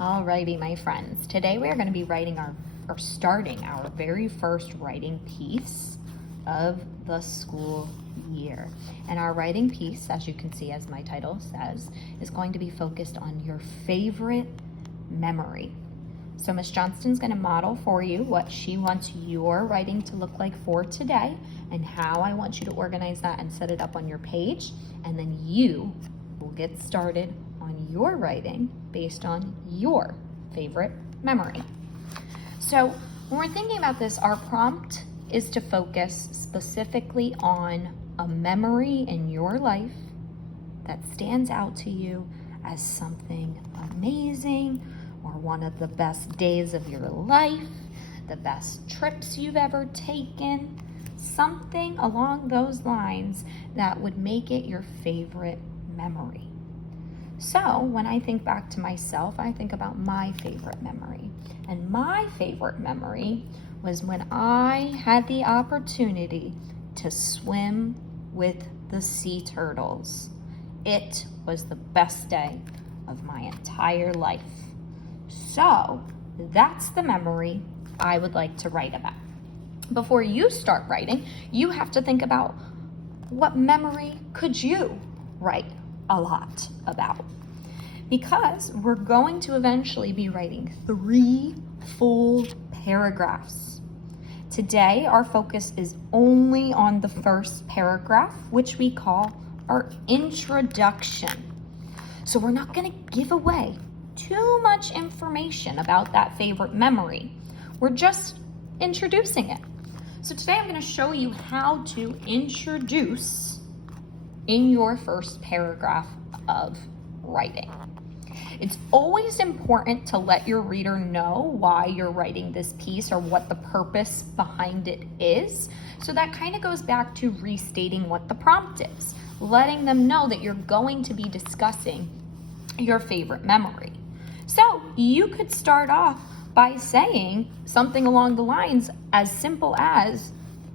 Alrighty, my friends. Today we are going to be starting our very first writing piece of the school year. And our writing piece, as you can see, as my title says, is going to be focused on your favorite memory. So Miss Johnston's going to model for you what she wants your writing to look like for today and how I want you to organize that and set it up on your page. And then you will get started on your writing based on your favorite memory. So when we're thinking about this, our prompt is to focus specifically on a memory in your life that stands out to you as something amazing, or one of the best days of your life, the best trips you've ever taken, something along those lines that would make it your favorite memory. So when I think back to myself, I think about my favorite memory. And my favorite memory was when I had the opportunity to swim with the sea turtles. It was the best day of my entire life. So that's the memory I would like to write about. Before you start writing, you have to think about what memory could you write a lot about, because we're going to eventually be writing 3 full paragraphs. Today, our focus is only on the first paragraph, which we call our introduction. So we're not going to give away too much information about that favorite memory. We're just introducing it. So today I'm going to show you how to introduce in your first paragraph of writing. It's always important to let your reader know why you're writing this piece or what the purpose behind it is. So that kind of goes back to restating what the prompt is, letting them know that you're going to be discussing your favorite memory. So you could start off by saying something along the lines as simple as,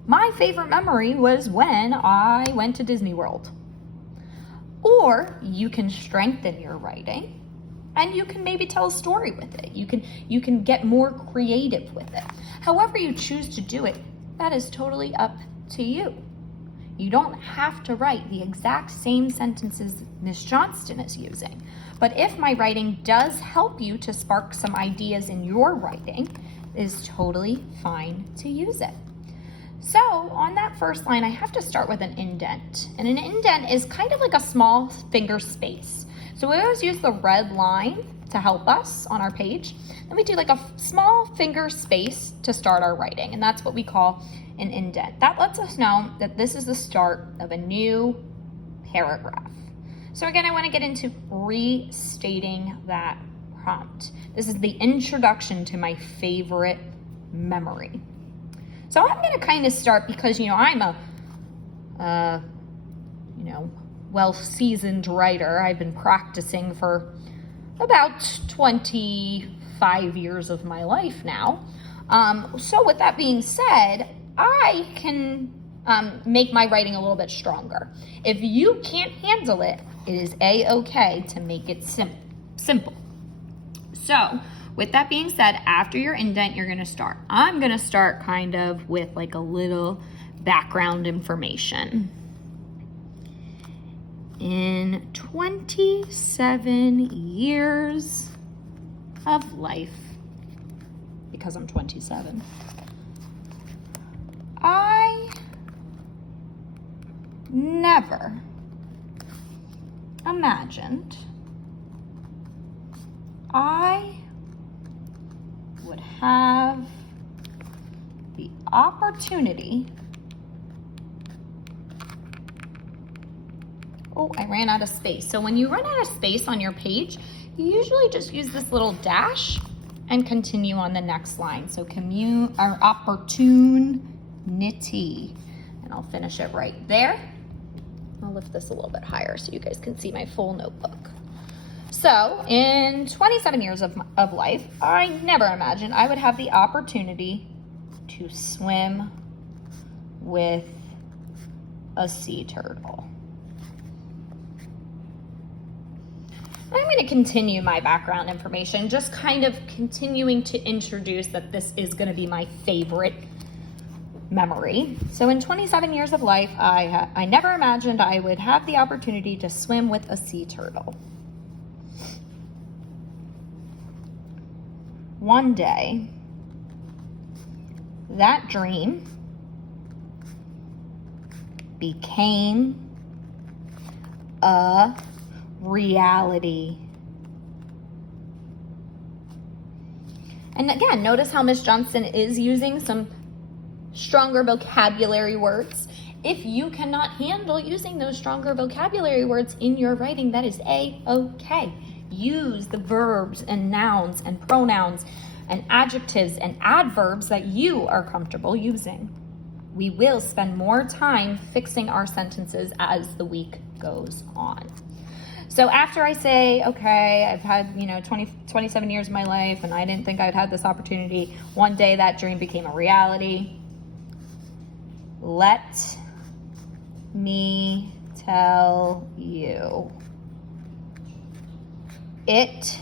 my favorite memory was when I went to Disney World. Or you can strengthen your writing and you can maybe tell a story with it. You can get more creative with it. However you choose to do it, that is totally up to you. You don't have to write the exact same sentences Miss Johnston is using. But if my writing does help you to spark some ideas in your writing, it is totally fine to use it. So on that first line, I have to start with an indent. And an indent is kind of like a small finger space. So we always use the red line to help us on our page. Then we do like a small finger space to start our writing. And that's what we call an indent. That lets us know that this is the start of a new paragraph. So again, I want to get into restating that prompt. This is the introduction to my favorite memory. So I'm going to kind of start because, I'm a, well-seasoned writer. I've been practicing for about 25 years of my life now. So with that being said, I can make my writing a little bit stronger. If you can't handle it, it is a-okay to make it simple. So with that being said, after your indent, you're going to start. I'm going to start kind of with like a little background information. In 27 years of life, because I'm 27, I never imagined I would have the opportunity. Oh, I ran out of space. So when you run out of space on your page, you usually just use this little dash and continue on the next line. So opportunity. And I'll finish it right there. I'll lift this a little bit higher so you guys can see my full notebook. So in 27 years of life, I never imagined I would have the opportunity to swim with a sea turtle. I'm going to continue my background information, just kind of continuing to introduce that this is going to be my favorite memory. So in 27 years of life, I never imagined I would have the opportunity to swim with a sea turtle. One day, that dream became a reality. And again, notice how Miss Johnson is using some stronger vocabulary words. If you cannot handle using those stronger vocabulary words in your writing, that is A-okay. Use the verbs and nouns and pronouns and adjectives and adverbs that you are comfortable using. We will spend more time fixing our sentences as the week goes on. So after I say, okay, I've had, 27 years of my life and I didn't think I'd have this opportunity. One day that dream became a reality. Let me tell you, it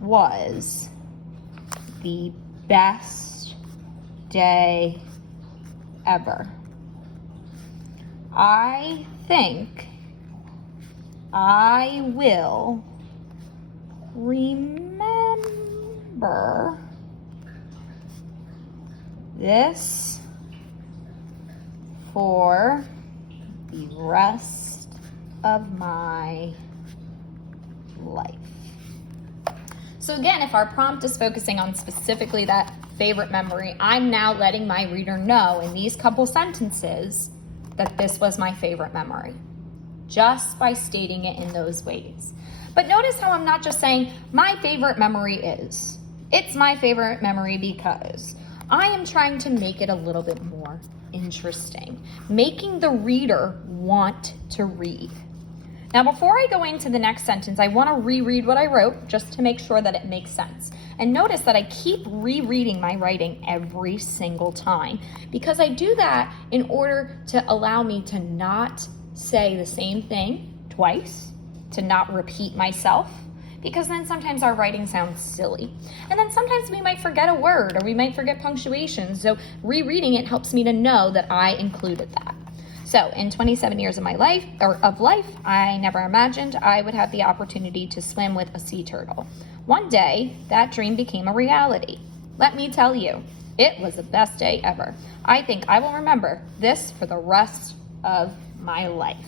was the best day ever. I think I will remember this for the rest of my life. So again, if our prompt is focusing on specifically that favorite memory, I'm now letting my reader know in these couple sentences that this was my favorite memory, just by stating it in those ways. But notice how I'm not just saying my favorite memory is. It's my favorite memory because I am trying to make it a little bit more interesting, making the reader want to read. Now, before I go into the next sentence, I want to reread what I wrote just to make sure that it makes sense. And notice that I keep rereading my writing every single time because I do that in order to allow me to not say the same thing twice, to not repeat myself, because then sometimes our writing sounds silly. And then sometimes we might forget a word or we might forget punctuation. So rereading it helps me to know that I included that. So in 27 years of my life, I never imagined I would have the opportunity to swim with a sea turtle. One day, that dream became a reality. Let me tell you, it was the best day ever. I think I will remember this for the rest of my life.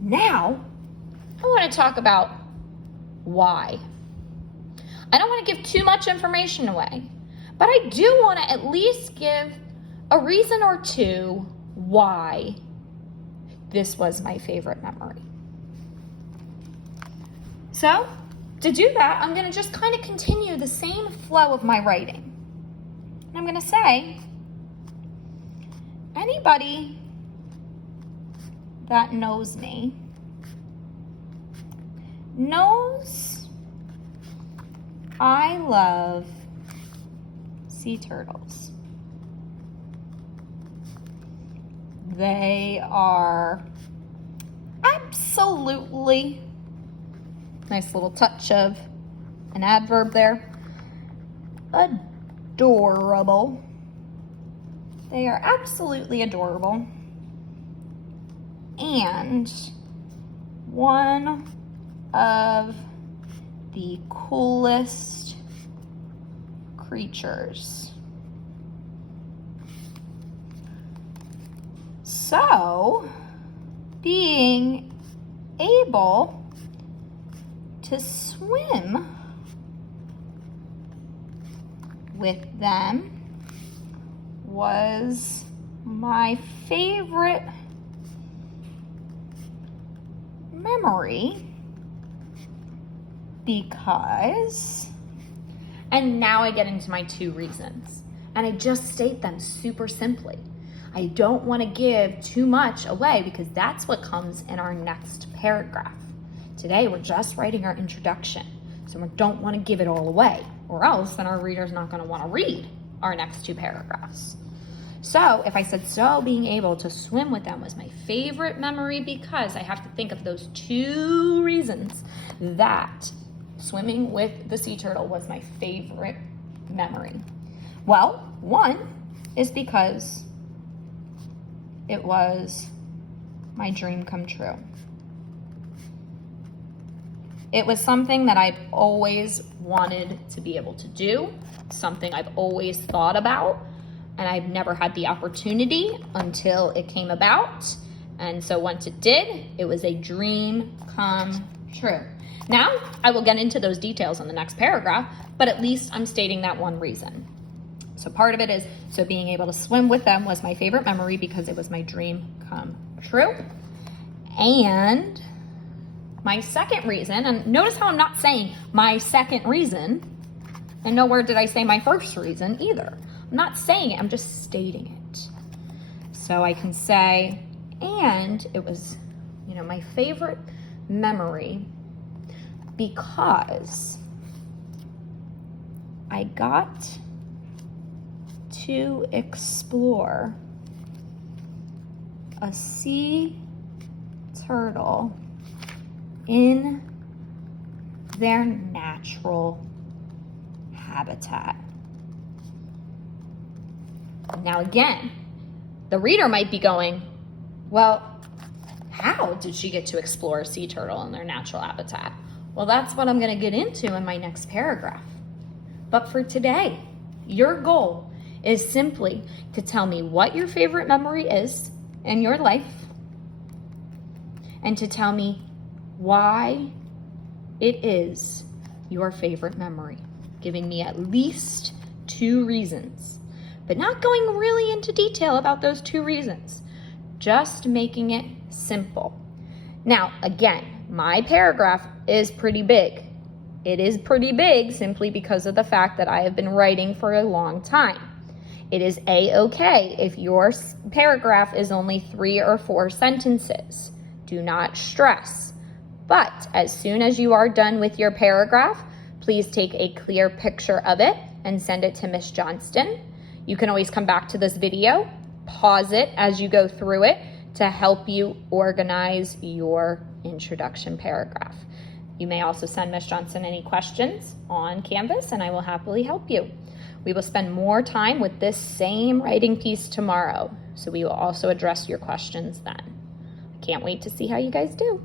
Now, I want to talk about why. I don't want to give too much information away, but I do want to at least give a reason or two why this was my favorite memory. So, to do that, I'm going to just kind of continue the same flow of my writing. And I'm going to say, anybody that knows me knows I love sea turtles. They are absolutely, nice little touch of an adverb there, adorable. They are absolutely adorable. And one of the coolest creatures. So, being able to swim with them was my favorite memory because, and now I get into my two reasons, and I just state them super simply. I don't want to give too much away because that's what comes in our next paragraph. Today, we're just writing our introduction, so we don't want to give it all away, or else then our reader's not going to want to read our next two paragraphs. So if I said, so being able to swim with them was my favorite memory because I have to think of those 2 reasons that swimming with the sea turtle was my favorite memory. Well, one is because it was my dream come true. It was something that I've always wanted to be able to do, something I've always thought about, and I've never had the opportunity until it came about. And so once it did, it was a dream come true. Now, I will get into those details in the next paragraph, but at least I'm stating that one reason. So part of it is, so being able to swim with them was my favorite memory because it was my dream come true. And my second reason, and notice how I'm not saying my second reason, and nowhere did I say my first reason either. I'm not saying it, I'm just stating it. So I can say, and it was, my favorite memory because I got to explore a sea turtle in their natural habitat. Now again, the reader might be going, well, how did she get to explore a sea turtle in their natural habitat? Well, that's what I'm going to get into in my next paragraph. But for today, your goal is simply to tell me what your favorite memory is in your life and to tell me why it is your favorite memory, giving me at least 2 reasons, but not going really into detail about those 2 reasons, just making it simple. Now, again, my paragraph is pretty big. It is pretty big simply because of the fact that I have been writing for a long time. It is a-okay if your paragraph is only 3 or 4 sentences. Do not stress. But as soon as you are done with your paragraph, please take a clear picture of it and send it to Miss Johnston. You can always come back to this video, pause it as you go through it to help you organize your introduction paragraph. You may also send Miss Johnston any questions on Canvas and I will happily help you. We will spend more time with this same writing piece tomorrow, so we will also address your questions then. I can't wait to see how you guys do.